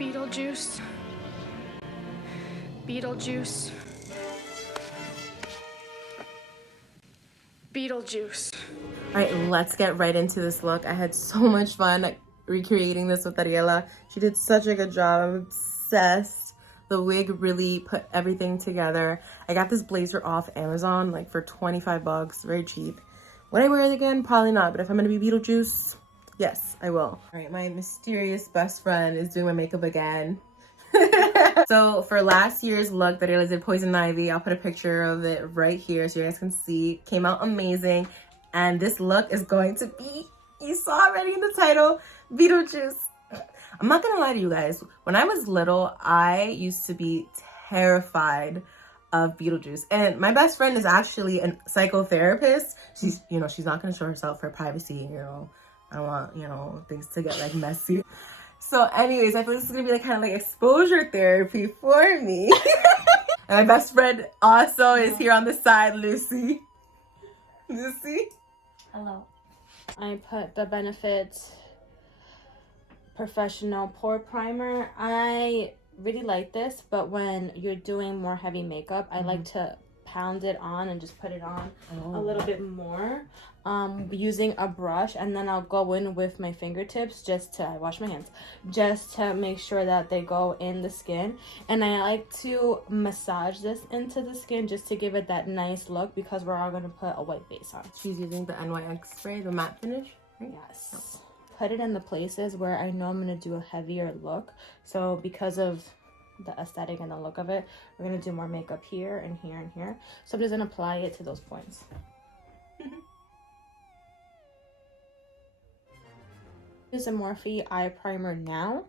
Beetlejuice. Beetlejuice. Beetlejuice. All right, let's get right into this look. I had so much fun recreating this with Ariela. She did such a good job. I'm obsessed. The wig really put everything together. I got this blazer off Amazon like for 25 bucks, very cheap. Would I wear it again? Probably not, but if I'm gonna be Beetlejuice, yes, I will. All right, my mysterious best friend is doing my makeup again. So for last year's look that I did Poison Ivy, I'll put a picture of it right here so you guys can see. Came out amazing. And this look is going to be, you saw already in the title, Beetlejuice. I'm not gonna lie to you guys. When I was little, I used to be terrified of Beetlejuice. And my best friend is actually a psychotherapist. She's, she's not gonna show herself for privacy, I don't want, things to get like messy. So anyways, I feel this is gonna be like kind of like exposure therapy for me. And my best friend also is here on the side, Lucy. Lucy? Hello. I put the Benefit Professional Pore Primer. I really like this, but when you're doing more heavy makeup, I like to pound it on and just put it on a little bit more using a brush, and then I'll go in with my fingertips I wash my hands just to make sure that they go in the skin. And I like to massage this into the skin just to give it that nice look, because we're all going to put a white base on. She's using the NYX spray, the matte finish, right? Yes. Put it in the places where I know I'm going to do a heavier look, so because of the aesthetic and the look of it, we're going to do more makeup here and here and here, so I'm just going to apply it to those points. Use a Morphe eye primer now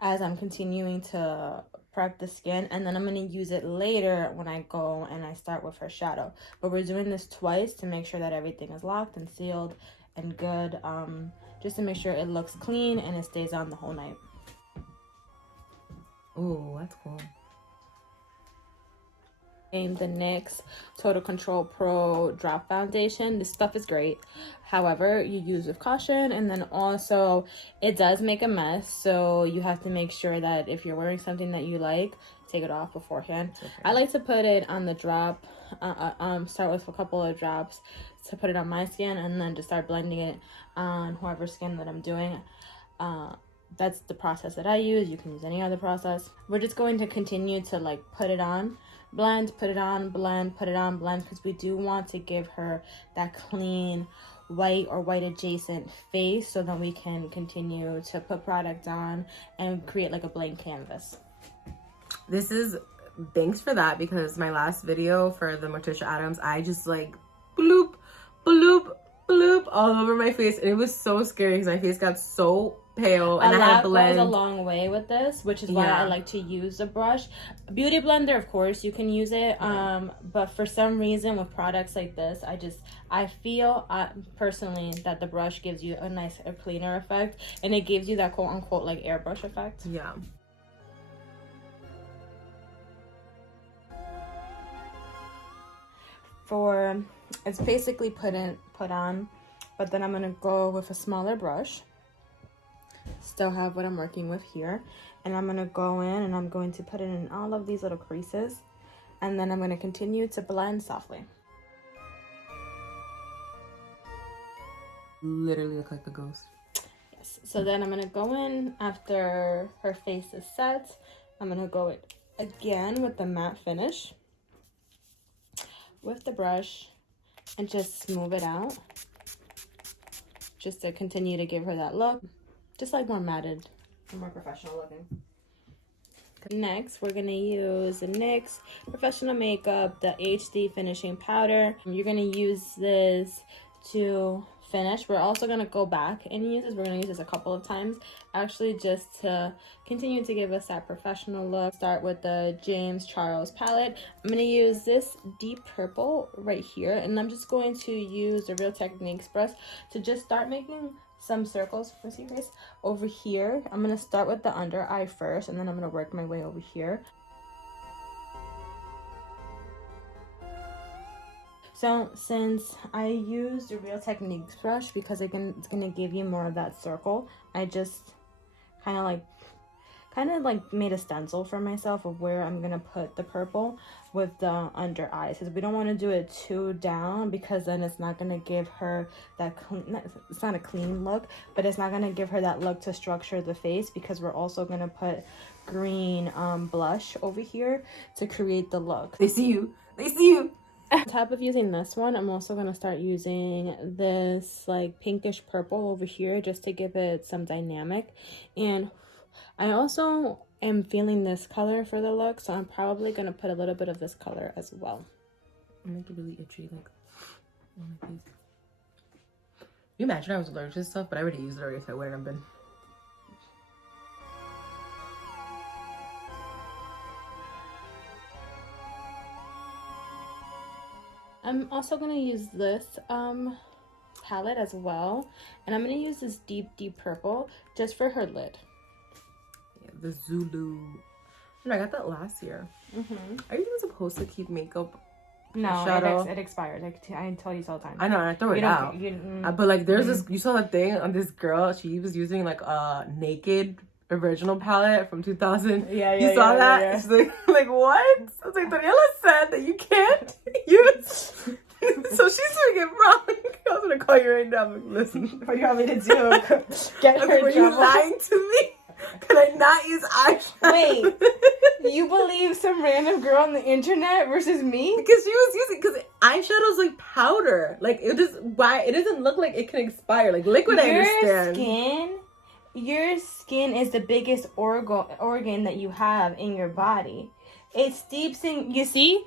as I'm continuing to prep the skin, and then I'm going to use it later when I go and I start with her shadow. But we're doing this twice to make sure that everything is locked and sealed and good, just to make sure it looks clean and it stays on the whole night. Oh, that's cool. And the NYX Total Control Pro Drop Foundation. This stuff is great. However, you use with caution, and then also it does make a mess. So you have to make sure that if you're wearing something that you like, take it off beforehand. Okay. I like to put it on the drop, start with a couple of drops to put it on my skin, and then just start blending it on whoever's skin that I'm doing. That's the process that I use. You can use any other process. We're just going to continue to like put it on, blend, put it on, blend, put it on, blend, because we do want to give her that clean white or white adjacent face, so that we can continue to put product on and create like a blank canvas. This is, thanks for that, because my last video for the Morticia Addams, I just like bloop, bloop, bloop all over my face, and it was so scary because my face got so pale, and I had to blend. Goes a long way with this, which is why I like to use a brush. Beauty blender, of course, you can use it, but for some reason with products like this, I feel personally that the brush gives you a cleaner effect, and it gives you that quote unquote like airbrush effect. Yeah. It's basically put on, but then I'm gonna go with a smaller brush. Still have what I'm working with here, and I'm gonna go in and I'm going to put it in all of these little creases, and then I'm going to continue to blend softly. Literally look like a ghost. Yes. So then I'm going to go in after her face is set. I'm going to go again with the matte finish with the brush and just smooth it out, just to continue to give her that look, just like more matted and more professional looking. Next, we're going to use the NYX Professional Makeup, the HD Finishing Powder. You're going to use this to finish. We're also going to go back and use this. We're going to use this a couple of times, actually, just to continue to give us that professional look. Start with the James Charles palette. I'm going to use this deep purple right here, and I'm just going to use the Real Techniques brush to just start making some circles for you guys over here. I'm going to start with the under eye first, and then I'm going to work my way over here. So since I used the Real Techniques brush, because it's going to give you more of that circle, I just kind of like kind of like made a stencil for myself of where I'm gonna put the purple with the under eyes, because we don't want to do it too down, because then it's not gonna give her that clean, it's not a clean look, but it's not gonna give her that look to structure the face, because we're also gonna put green blush over here to create the look. They see you. They see you. On top of using this one, I'm also going to start using this like pinkish purple over here just to give it some dynamic. And I also am feeling this color for the look, so I'm probably going to put a little bit of this color as well. I'm making really itchy, like, on my face. You imagine I was allergic to stuff, but I already used it already if I wouldn't have been. I'm also going to use this palette as well, and I'm going to use this deep purple just for her lid. Yeah, the Zulu. No, I got that last year. Are you even supposed to keep makeup? No, it expired. I tell you all the time. I know, and I throw it out. But like, there's this. You saw that thing on this girl. She was using like a naked original palette from 2000. Yeah. You saw that? Yeah. She's like, what? I was like, Daniela said that you can't use. So she's doing it wrong. I was gonna call you right now. Like, listen, what do you want me to do? Get her. Were you lying to me? Could I not use eyeshadow? Wait, you believe some random girl on the internet versus me? Because she was using, because eyeshadow's like powder. Like, it doesn't look like it can expire. Like liquid, I understand. Your skin is the biggest organ that you have in your body. It steeps in, you see?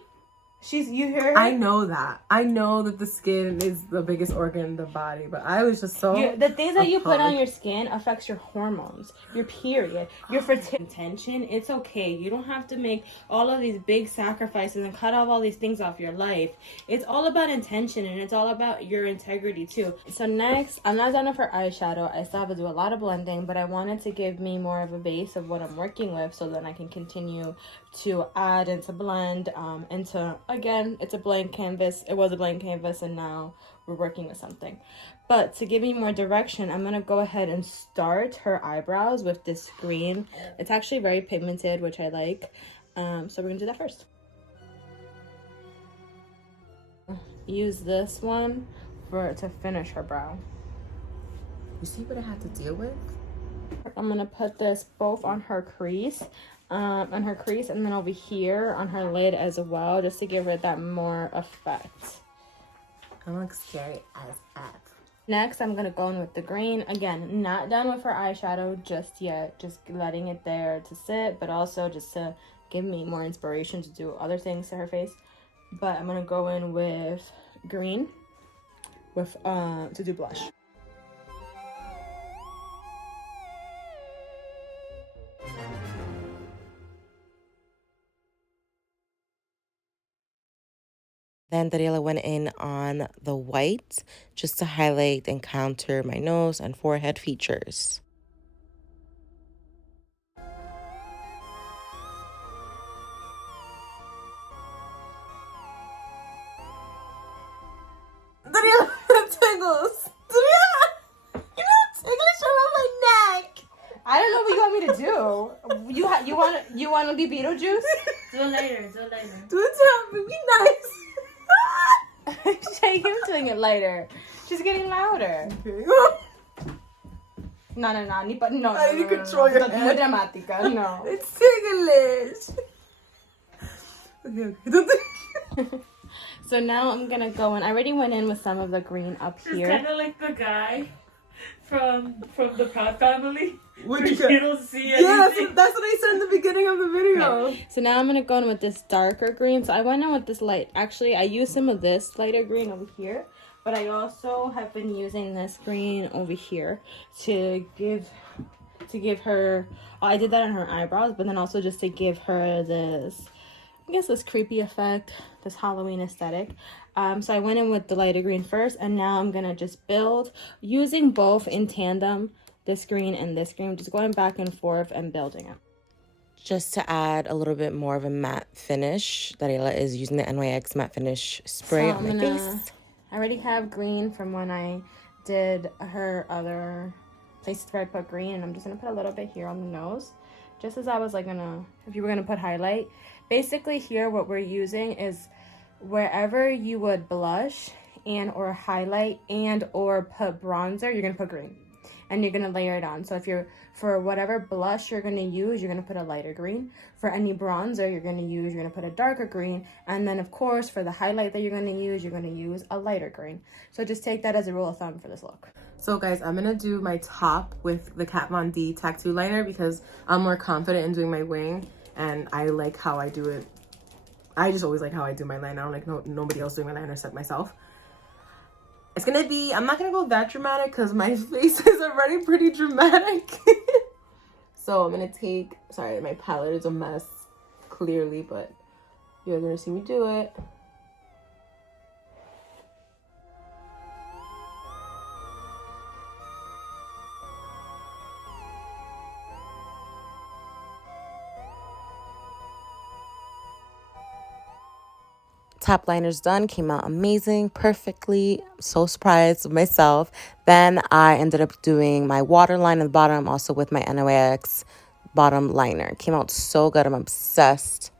You hear her? I know that. I know that the skin is the biggest organ in the body, but I was just so the things that you put on your skin affects your hormones, your period, your intention. It's okay. You don't have to make all of these big sacrifices and cut off all these things off your life. It's all about intention, and it's all about your integrity too. So next, I'm not done with her eyeshadow. I still have to do a lot of blending, but I wanted to give me more of a base of what I'm working with, so then I can continue to add and to blend into, again, it's a blank canvas. It was a blank canvas, and now we're working with something. But to give me more direction, I'm going to go ahead and start her eyebrows with this green. It's actually very pigmented, which I like. So we're going to do that first. Use this one to finish her brow. You see what I had to deal with? I'm going to put this both on her crease. And then over here on her lid as well, just to give her that more effect. I look scary as F. Next, I'm gonna go in with the green. Again, not done with her eyeshadow just yet, just letting it there to sit, but also just to give me more inspiration to do other things to her face. But I'm gonna go in with green with to do blush. Then Daniela went in on the white just to highlight and counter my nose and forehead features. Daniela, tingles. Daniela, you know ticklish around my neck. I don't know what you want me to do. You want to be Beetlejuice? Do it later. Do it to me. Be nice. Shay, him doing it later. She's getting louder. Okay. No. How do you control your head? Muy dramática. No. It's ticklish. Okay. So now I'm gonna go in. I already went in with some of the green up here. It's kind of like the guy from the Proud Family. Which you don't see anything. Yeah, that's what I said in the beginning of the video. Okay. So now I'm gonna go in with this darker green. So I went in with this light. Actually, I used some of this lighter green over here, but I also have been using this green over here to give her. I did that on her eyebrows, but then also just to give her this, I guess, this creepy effect, this Halloween aesthetic. So I went in with the lighter green first, and now I'm gonna just build using both in tandem, this green and this green, just going back and forth and building it. Just to add a little bit more of a matte finish, Daniela is using the NYX matte finish spray on my face. I already have green from when I did her other places where I put green, and I'm just gonna put a little bit here on the nose, just as I was like if you were gonna put highlight, basically here what we're using is wherever you would blush and or highlight and or put bronzer, you're gonna put green and you're gonna layer it on. So if you're, for whatever blush you're gonna use, you're gonna put a lighter green. For any bronzer you're gonna put a darker green. And then of course for the highlight that you're gonna use a lighter green. So just take that as a rule of thumb for this look. So guys, I'm gonna do my top with the Kat Von D tattoo liner because I'm more confident in doing my wing and I like how I do it. I just always like how I do my line. I don't like nobody else doing my liner except myself. It's gonna be, I'm not gonna go that dramatic because my face is already pretty dramatic. So I'm gonna take, sorry, my palette is a mess, clearly, but you're gonna see me do it. Top liner's done, came out amazing, perfectly. So surprised with myself. Then I ended up doing my waterline at the bottom, also with my NYX bottom liner. Came out so good. I'm obsessed.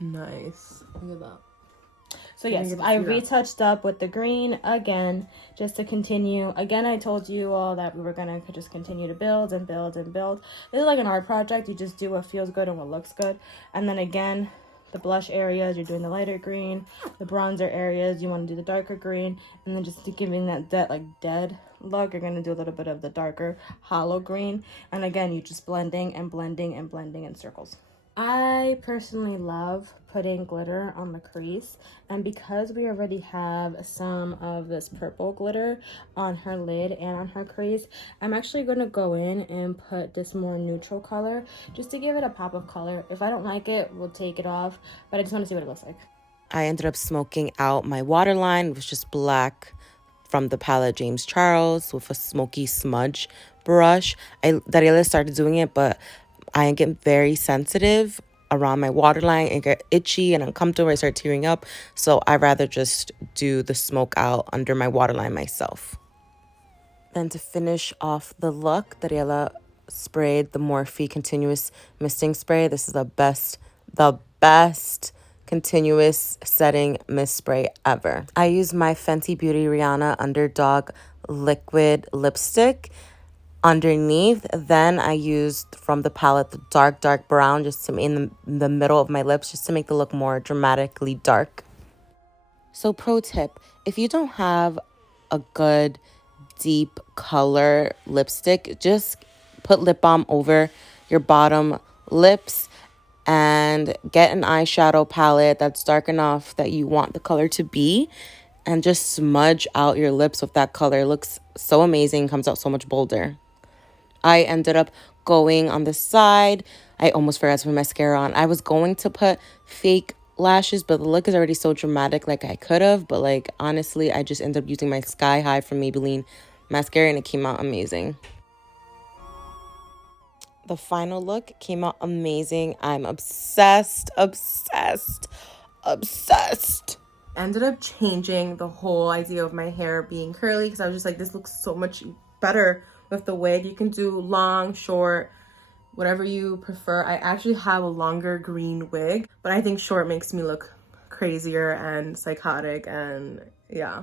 Nice. Look at that. So yes, I retouched up with the green again, just to continue. Again, I told you all that we were gonna just continue to build and build and build. This is like an art project. You just do what feels good and what looks good. And then again, the blush areas, you're doing the lighter green. The bronzer areas, you want to do the darker green. And then just giving that dead look, you're going to do a little bit of the darker hollow green. And again, you're just blending and blending and blending in circles. I personally love putting glitter on the crease, and because we already have some of this purple glitter on her lid and on her crease, I'm actually going to go in and put this more neutral color just to give it a pop of color. If I don't like it, we'll take it off, but I just want to see what it looks like. I ended up smoking out my waterline. It was just black from the palette James Charles with a smoky smudge brush. Dariola started doing it, but I get very sensitive around my waterline and get itchy and uncomfortable. I start tearing up. So I rather just do the smoke out under my waterline myself. Then to finish off the look, Dariola sprayed the Morphe Continuous Misting Spray. This is the best continuous setting mist spray ever. I use my Fenty Beauty Rihanna Underdog Liquid Lipstick underneath. Then I used from the palette the dark brown just to in the middle of my lips, just to make the look more dramatically dark. So pro tip, if you don't have a good deep color lipstick, just put lip balm over your bottom lips and get an eyeshadow palette that's dark enough that you want the color to be, and just smudge out your lips with that color. It looks so amazing, comes out so much bolder. I ended up going on the side. I almost forgot to put mascara on. I was going to put fake lashes, but the look is already so dramatic, like I could have. But like, honestly, I just ended up using my Sky High from Maybelline mascara and it came out amazing. The final look came out amazing. I'm obsessed. Ended up changing the whole idea of my hair being curly because I was just like, this looks so much better with the wig. You can do long, short, whatever you prefer. I actually have a longer green wig, but I think short makes me look crazier and psychotic, and yeah.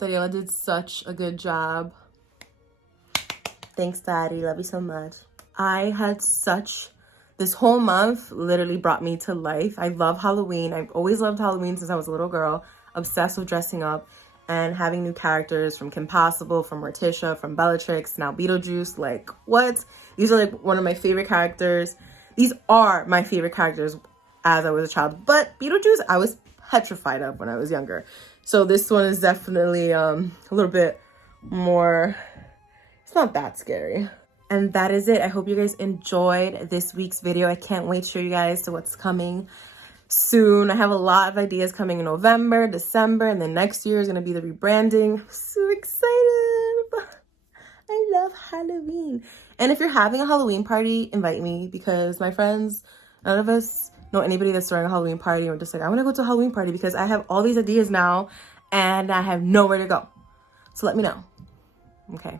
Dariola did such a good job. Thanks, Daddy. Love you so much. I had this whole month literally brought me to life. I love Halloween. I've always loved Halloween since I was a little girl. Obsessed with dressing up and having new characters from Kim Possible, from Morticia, from Bellatrix, now BEETLE-JUICE. Like, what? These are like one of my favorite characters. These are my favorite characters as I was a child. But BEETLE-JUICE, I was petrified of when I was younger. So this one is definitely a little bit more, it's not that scary. And that is it. I hope you guys enjoyed this week's video. I can't wait to show you guys to what's coming soon. I have a lot of ideas coming in November, December, and then next year is going to be the rebranding. I'm so excited. I love Halloween. And if you're having a Halloween party, invite me, because my friends, none of us know anybody that's throwing a Halloween party. We're just like, I want to go to a Halloween party because I have all these ideas now and I have nowhere to go. So let me know. Okay.